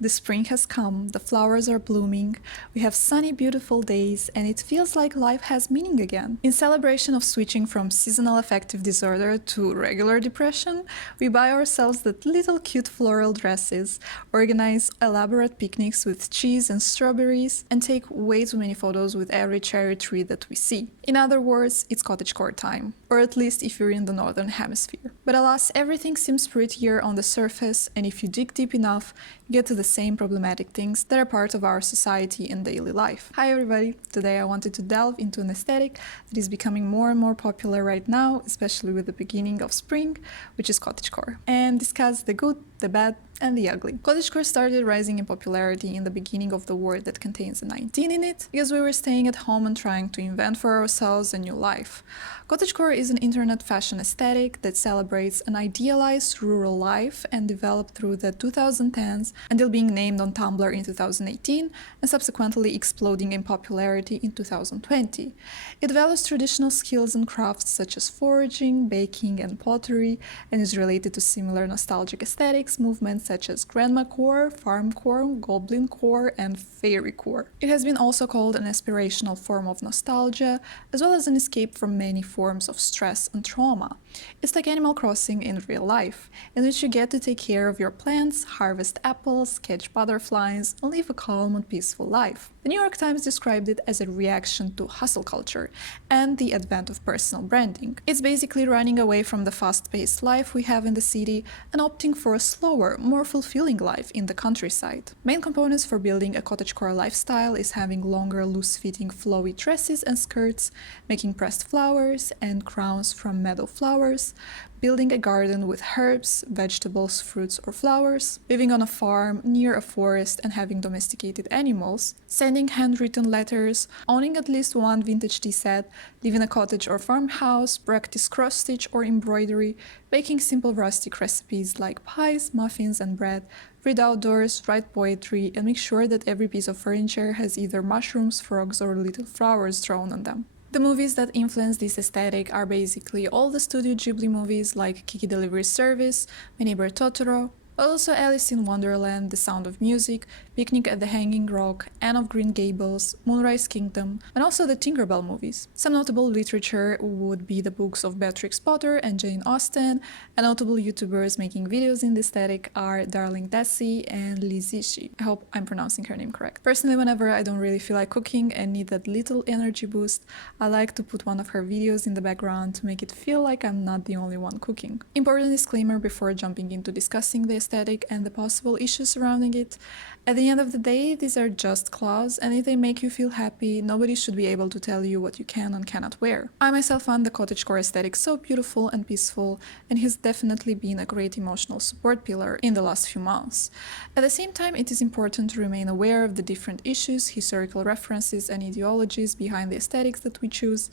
The spring has come, the flowers are blooming, we have sunny, beautiful days, and it feels like life has meaning again. In celebration of switching from seasonal affective disorder to regular depression, we buy ourselves that little cute floral dresses, organize elaborate picnics with cheese and strawberries, and take way too many photos with every cherry tree that we see. In other words, it's cottagecore time, or at least if you're in the northern hemisphere. But alas, everything seems prettier on the surface, and if you dig deep enough, you get to the same problematic things that are part of our society and daily life. Hi everybody! Today I wanted to delve into an aesthetic that is becoming more and more popular right now, especially with the beginning of spring, which is cottagecore, and discuss the good, the bad, and the ugly. Cottagecore started rising in popularity in the beginning of the word that contains a 19 in it, because we were staying at home and trying to invent for ourselves a new life. Cottagecore is an internet fashion aesthetic that celebrates an idealized rural life and developed through the 2010s until being named on Tumblr in 2018 and subsequently exploding in popularity in 2020. It values traditional skills and crafts such as foraging, baking, and pottery, and is related to similar nostalgic aesthetics movements such as grandmacore, farmcore, goblincore, and fairycore. It has been also called an aspirational form of nostalgia, as well as an escape from many forms of stress and trauma. It's like Animal Crossing in real life, in which you get to take care of your plants, harvest apples, catch butterflies, and live a calm and peaceful life. The New York Times described it as a reaction to hustle culture and the advent of personal branding. It's basically running away from the fast-paced life we have in the city and opting for a slower, more fulfilling life in the countryside. Main components for building a cottagecore lifestyle is having longer, loose-fitting, flowy dresses and skirts, making pressed flowers and crowns from meadow flowers, building a garden with herbs, vegetables, fruits, or flowers, living on a farm near a forest and having domesticated animals, sending handwritten letters, owning at least one vintage tea set, live in a cottage or farmhouse, practice cross-stitch or embroidery, baking simple rustic recipes like pies, muffins, and bread, read outdoors, write poetry, and make sure that every piece of furniture has either mushrooms, frogs, or little flowers drawn on them. The movies that influence this aesthetic are basically all the Studio Ghibli movies like Kiki Delivery Service, My Neighbor Totoro, but also Alice in Wonderland, The Sound of Music, Picnic at the Hanging Rock, Anne of Green Gables, Moonrise Kingdom, and also the Tinkerbell movies. Some notable literature would be the books of Beatrix Potter and Jane Austen, and notable YouTubers making videos in the aesthetic are Darling Desi and Lizishi. I hope I'm pronouncing her name correct. Personally, whenever I don't really feel like cooking and need that little energy boost, I like to put one of her videos in the background to make it feel like I'm not the only one cooking. Important disclaimer before jumping into discussing the aesthetic and the possible issues surrounding it. At the end of the day, these are just clothes, and if they make you feel happy, nobody should be able to tell you what you can and cannot wear. I myself find the cottagecore aesthetic so beautiful and peaceful, and has definitely been a great emotional support pillar in the last few months. At the same time, it is important to remain aware of the different issues, historical references, and ideologies behind the aesthetics that we choose.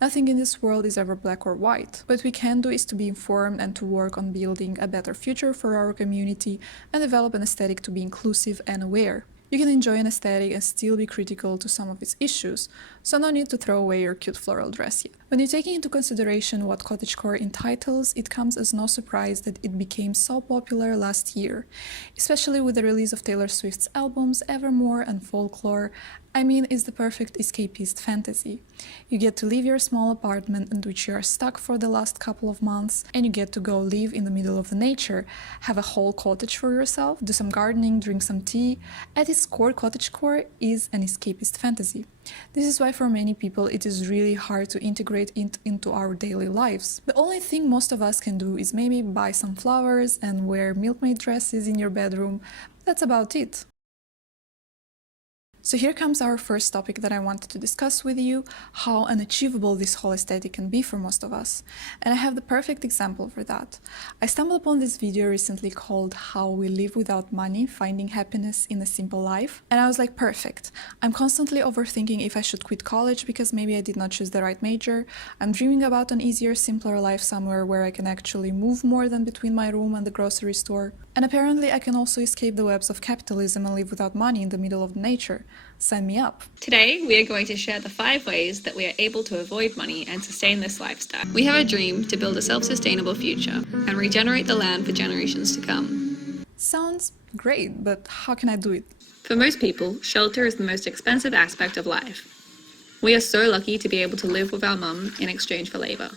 Nothing in this world is ever black or white. What we can do is to be informed and to work on building a better future for our community and develop an aesthetic to be inclusive and aware. You can enjoy an aesthetic and still be critical to some of its issues, so no need to throw away your cute floral dress yet. When you're taking into consideration what cottagecore entitles, it comes as no surprise that it became so popular last year, especially with the release of Taylor Swift's albums Evermore and Folklore. I mean, it's the perfect escapist fantasy. You get to leave your small apartment in which you are stuck for the last couple of months, and you get to go live in the middle of the nature, have a whole cottage for yourself, do some gardening, drink some tea. At its core, cottagecore is an escapist fantasy. This is why for many people it is really hard to integrate it into our daily lives. The only thing most of us can do is maybe buy some flowers and wear milkmaid dresses in your bedroom. That's about it. So here comes our first topic that I wanted to discuss with you, how unachievable this whole aesthetic can be for most of us. And I have the perfect example for that. I stumbled upon this video recently called How We Live Without Money, Finding Happiness in a Simple Life. And I was like, perfect. I'm constantly overthinking if I should quit college because maybe I did not choose the right major. I'm dreaming about an easier, simpler life somewhere where I can actually move more than between my room and the grocery store. And apparently I can also escape the webs of capitalism and live without money in the middle of nature. Sign me up. Today, we are going to share the 5 ways that we are able to avoid money and sustain this lifestyle. We have a dream to build a self-sustainable future and regenerate the land for generations to come. Sounds great, but how can I do it? For most people, shelter is the most expensive aspect of life. We are so lucky to be able to live with our mum in exchange for labour.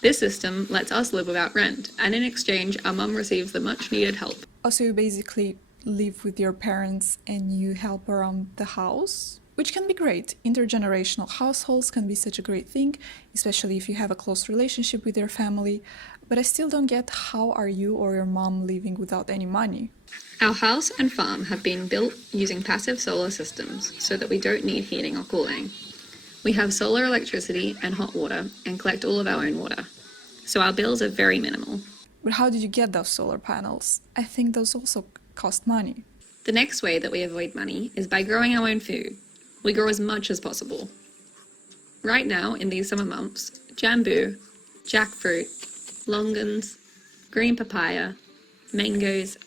This system lets us live without rent, and in exchange, our mum receives the much needed help. Also, you basically live with your parents and you help around the house, which can be great. Intergenerational households can be such a great thing, especially if you have a close relationship with your family. But I still don't get, how are you or your mom living without any money? Our house and farm have been built using passive solar systems so that we don't need heating or cooling. We have solar electricity and hot water and collect all of our own water. So our bills are very minimal. But how did you get those solar panels? I think those also cost money. The next way that we avoid money is by growing our own food. We grow as much as possible. Right now, in these summer months, jambu, jackfruit, longans, green papaya, mangoes,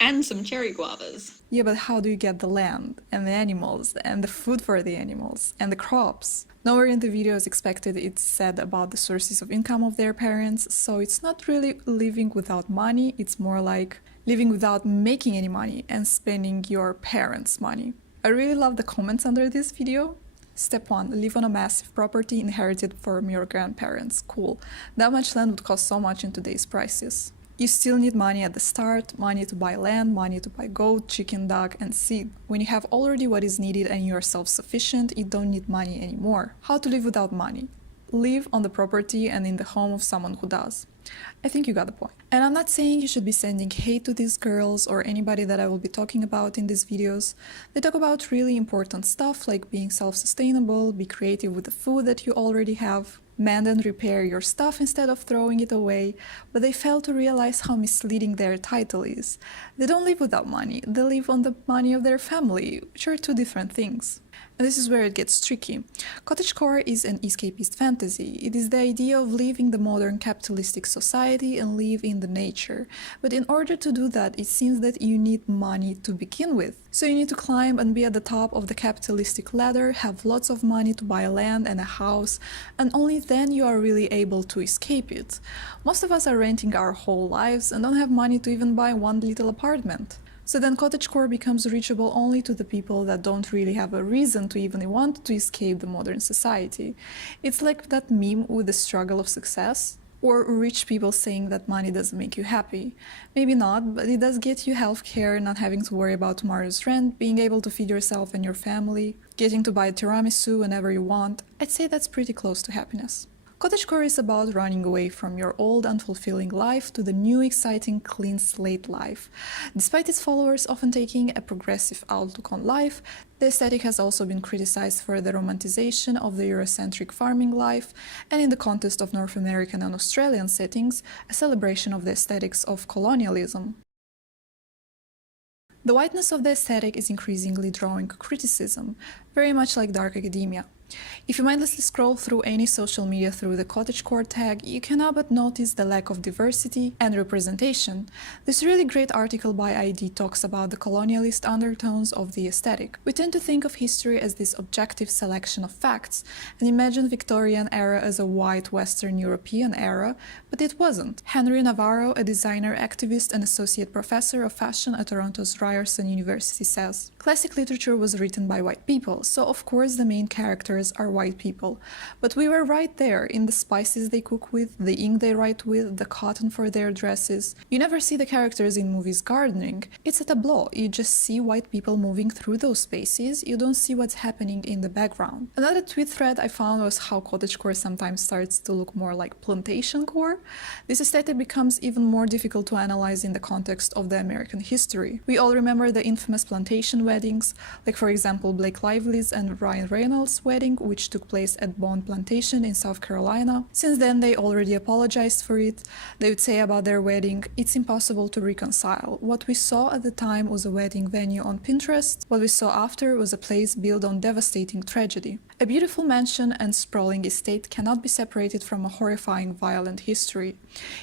and some cherry guavas. Yeah, but how do you get the land and the animals and the food for the animals and the crops? Nowhere in the video is expected it's said about the sources of income of their parents, so it's not really living without money, it's more like living without making any money and spending your parents' money. I really love the comments under this video. Step 1. Live on a massive property inherited from your grandparents. Cool. That much land would cost so much in today's prices. You still need money at the start, money to buy land, money to buy goat, chicken, dog, and seed. When you have already what is needed and you are self-sufficient, you don't need money anymore. How to live without money? Live on the property and in the home of someone who does. I think you got the point. And I'm not saying you should be sending hate to these girls or anybody that I will be talking about in these videos. They talk about really important stuff like being self-sustainable, be creative with the food that you already have, mend and repair your stuff instead of throwing it away, but they fail to realize how misleading their title is. They don't live without money, they live on the money of their family, which are two different things. And this is where it gets tricky. Cottagecore is an escapist fantasy. It is the idea of leaving the modern capitalistic society and live in the nature. But in order to do that, it seems that you need money to begin with. So you need to climb and be at the top of the capitalistic ladder, have lots of money to buy land and a house, and only then you are really able to escape it. Most of us are renting our whole lives and don't have money to even buy one little apartment. So then cottagecore becomes reachable only to the people that don't really have a reason to even want to escape the modern society. It's like that meme with the struggle of success, or rich people saying that money doesn't make you happy. Maybe not, but it does get you healthcare, not having to worry about tomorrow's rent, being able to feed yourself and your family, getting to buy tiramisu whenever you want. I'd say that's pretty close to happiness. Cottagecore is about running away from your old unfulfilling life to the new exciting clean slate life. Despite its followers often taking a progressive outlook on life, the aesthetic has also been criticized for the romanticization of the Eurocentric farming life, and in the context of North American and Australian settings, a celebration of the aesthetics of colonialism. The whiteness of the aesthetic is increasingly drawing criticism, very much like dark academia. If you mindlessly scroll through any social media through the cottagecore tag, you cannot but notice the lack of diversity and representation. This really great article by ID talks about the colonialist undertones of the aesthetic. We tend to think of history as this objective selection of facts, and imagine Victorian era as a white Western European era, but it wasn't. Henry Navarro, a designer, activist, and associate professor of fashion at Toronto's Ryerson University says, "Classic literature was written by white people, so of course the main characters are white people. But we were right there in the spices they cook with, the ink they write with, the cotton for their dresses. You never see the characters in movies gardening. It's a tableau. You just see white people moving through those spaces. You don't see what's happening in the background." Another tweet thread I found was how cottagecore sometimes starts to look more like plantation core. This aesthetic becomes even more difficult to analyze in the context of the American history. We all remember the infamous plantation weddings, like for example Blake Lively's and Ryan Reynolds' wedding, which took place at Bond Plantation in South Carolina. Since then, they already apologized for it. They would say about their wedding, "It's impossible to reconcile. What we saw at the time was a wedding venue on Pinterest. What we saw after was a place built on devastating tragedy." A beautiful mansion and sprawling estate cannot be separated from a horrifying violent history.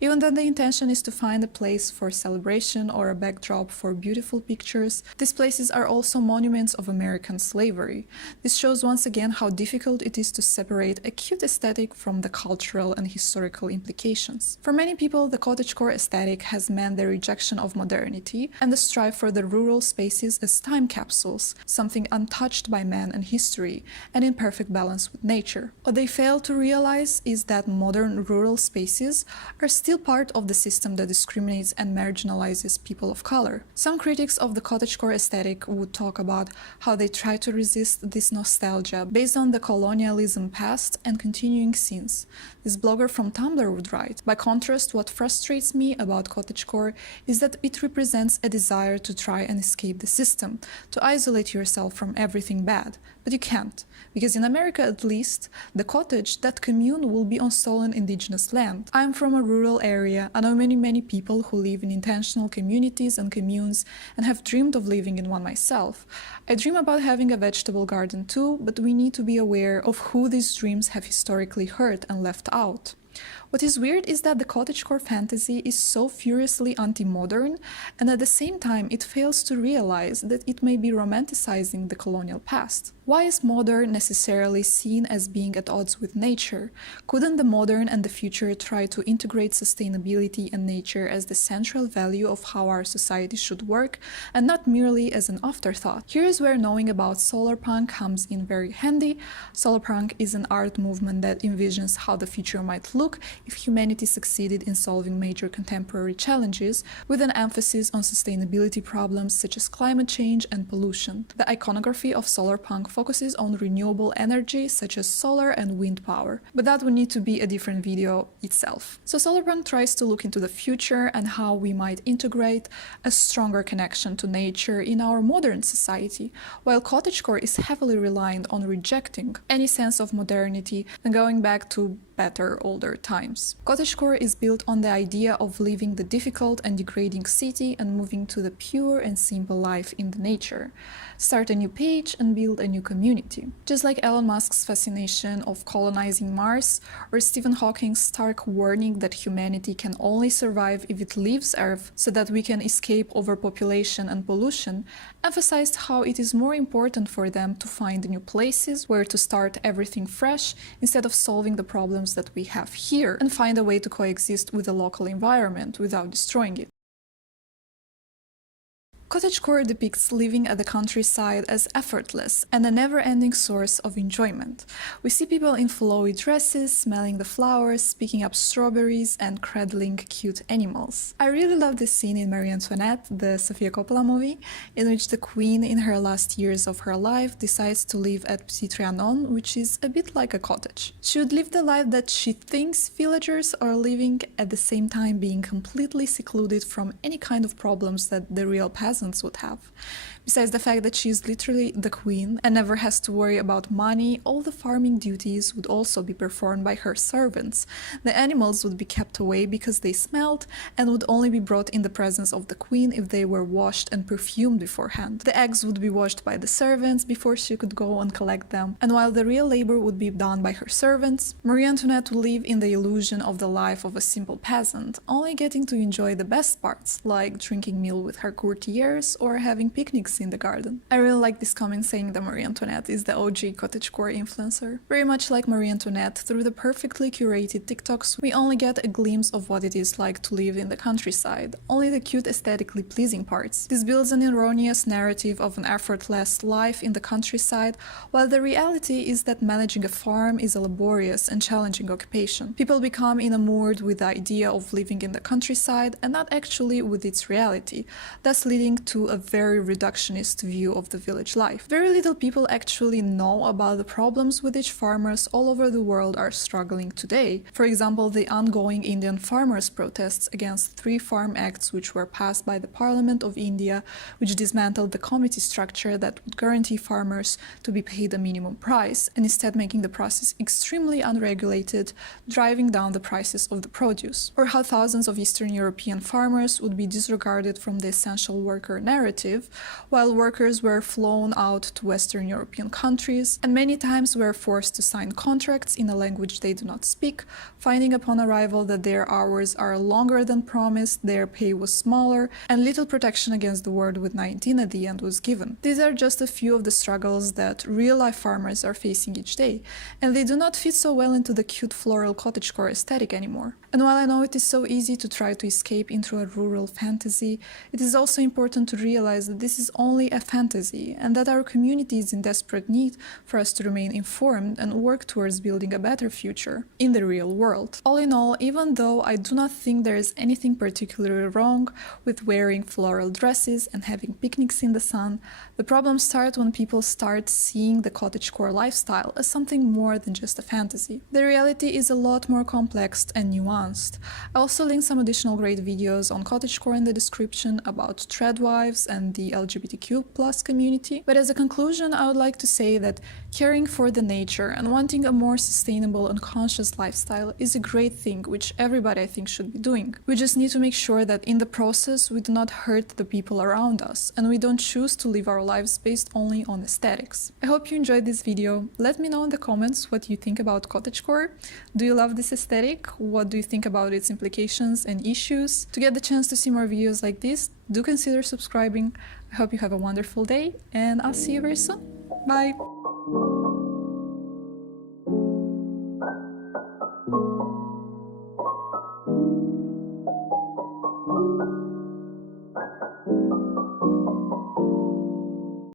Even though the intention is to find a place for celebration or a backdrop for beautiful pictures, these places are also monuments of American slavery. This shows once again how how difficult it is to separate a cute aesthetic from the cultural and historical implications. For many people, the cottagecore aesthetic has meant the rejection of modernity and the strive for the rural spaces as time capsules, something untouched by man and history, and in perfect balance with nature. What they fail to realize is that modern rural spaces are still part of the system that discriminates and marginalizes people of color. Some critics of the cottagecore aesthetic would talk about how they try to resist this nostalgia based on the colonialism past and continuing since. This blogger from Tumblr would write, "By contrast, what frustrates me about cottagecore is that it represents a desire to try and escape the system, to isolate yourself from everything bad. But you can't, because in America at least, the cottage, that commune, will be on stolen indigenous land. I'm from a rural area. I know many people who live in intentional communities and communes and have dreamed of living in one myself. I dream about having a vegetable garden too, but we need to be aware of who these dreams have historically hurt and left out." What is weird is that the cottagecore fantasy is so furiously anti-modern, and at the same time it fails to realize that it may be romanticizing the colonial past. Why is modern necessarily seen as being at odds with nature? Couldn't the modern and the future try to integrate sustainability and nature as the central value of how our society should work, and not merely as an afterthought? Here is where knowing about solarpunk comes in very handy. Solarpunk is an art movement that envisions how the future might look if humanity succeeded in solving major contemporary challenges, with an emphasis on sustainability problems such as climate change and pollution. The iconography of solarpunk focuses on renewable energy such as solar and wind power, but that would need to be a different video itself. So solarpunk tries to look into the future and how we might integrate a stronger connection to nature in our modern society, while cottagecore is heavily reliant on rejecting any sense of modernity and going back to better older times. Cottagecore is built on the idea of leaving the difficult and degrading city and moving to the pure and simple life in the nature. Start a new page and build a new community. Just like Elon Musk's fascination of colonizing Mars, or Stephen Hawking's stark warning that humanity can only survive if it leaves Earth so that we can escape overpopulation and pollution, emphasized how it is more important for them to find new places where to start everything fresh instead of solving the problems that we have here and find a way to coexist with the local environment without destroying it. Cottagecore depicts living at the countryside as effortless and a never-ending source of enjoyment. We see people in flowy dresses, smelling the flowers, picking up strawberries, and cradling cute animals. I really love this scene in Marie Antoinette, the Sofia Coppola movie, in which the queen in her last years of her life decides to live at Petit Trianon, which is a bit like a cottage. She would live the life that she thinks villagers are living, at the same time being completely secluded from any kind of problems that the real peasants would have. Besides the fact that she is literally the queen and never has to worry about money, all the farming duties would also be performed by her servants. The animals would be kept away because they smelled and would only be brought in the presence of the queen if they were washed and perfumed beforehand. The eggs would be washed by the servants before she could go and collect them, and while the real labor would be done by her servants, Marie Antoinette would live in the illusion of the life of a simple peasant, only getting to enjoy the best parts, like drinking meal with her courtiers or having picnics in the garden. I really like this comment saying that Marie Antoinette is the OG cottagecore influencer. Very much like Marie Antoinette, through the perfectly curated TikToks, we only get a glimpse of what it is like to live in the countryside, only the cute aesthetically pleasing parts. This builds an erroneous narrative of an effortless life in the countryside, while the reality is that managing a farm is a laborious and challenging occupation. People become enamored with the idea of living in the countryside and not actually with its reality, thus leading to a very reductionist view of the village life. Very little people actually know about the problems with which farmers all over the world are struggling today. For example, the ongoing Indian farmers' protests against 3 farm acts which were passed by the Parliament of India, which dismantled the committee structure that would guarantee farmers to be paid a minimum price, and instead making the process extremely unregulated, driving down the prices of the produce. Or how thousands of Eastern European farmers would be disregarded from the essential worker narrative, while workers were flown out to Western European countries, and many times were forced to sign contracts in a language they do not speak, finding upon arrival that their hours are longer than promised, their pay was smaller, and little protection against the word with 19 at the end was given. These are just a few of the struggles that real-life farmers are facing each day, and they do not fit so well into the cute floral cottagecore aesthetic anymore. And while I know it is so easy to try to escape into a rural fantasy, it is also important to realize that this is only a fantasy, and that our community is in desperate need for us to remain informed and work towards building a better future in the real world. All in all, even though I do not think there is anything particularly wrong with wearing floral dresses and having picnics in the sun, the problems start when people start seeing the cottagecore lifestyle as something more than just a fantasy. The reality is a lot more complex and nuanced. I also linked some additional great videos on cottagecore in the description about threadwives and the LGBTQ+ community, but as a conclusion I would like to say that caring for the nature and wanting a more sustainable and conscious lifestyle is a great thing which everybody I think should be doing. We just need to make sure that in the process we do not hurt the people around us and we don't choose to live our lives based only on aesthetics. I hope you enjoyed this video. Let me know in the comments what you think about cottagecore. Do you love this aesthetic? What do you think about its implications and issues? To get the chance to see more videos like this, do consider subscribing. I hope you have a wonderful day and I'll see you very soon. Bye!